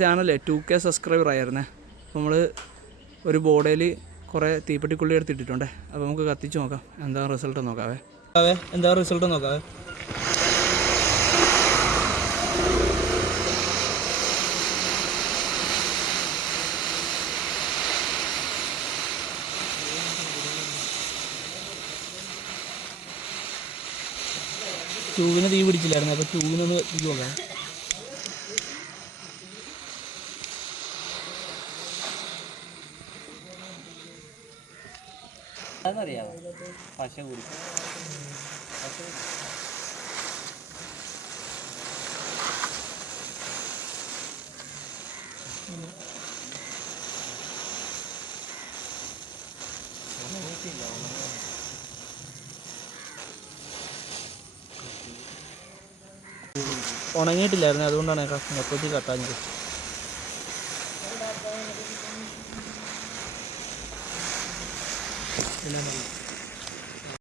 ചാനലേ 2K subscriber ആയിരുന്നേ. നമ്മൾ ഒരു ബോർഡിൽ കുറേ തീപ്പെട്ടിക്കുള്ളി എടുത്തിട്ടിട്ടുണ്ടേ. അപ്പോൾ നമുക്ക് കത്തിച്ച് നോക്കാം എന്താ റിസൾട്ട് നോക്കാവേ. ട്യൂബിന് തീ പിടിച്ചില്ലായിരുന്നു. അപ്പോൾ ട്യൂബിനൊന്ന് തീ നോക്കാം. അതറിയാമോ? പശ കുടിക്കും. ഉണങ്ങിയിട്ടില്ലായിരുന്നു, അതുകൊണ്ടാണ് മൊത്തത്തിൽ കട്ടാഞ്ഞത്. ഇല്ല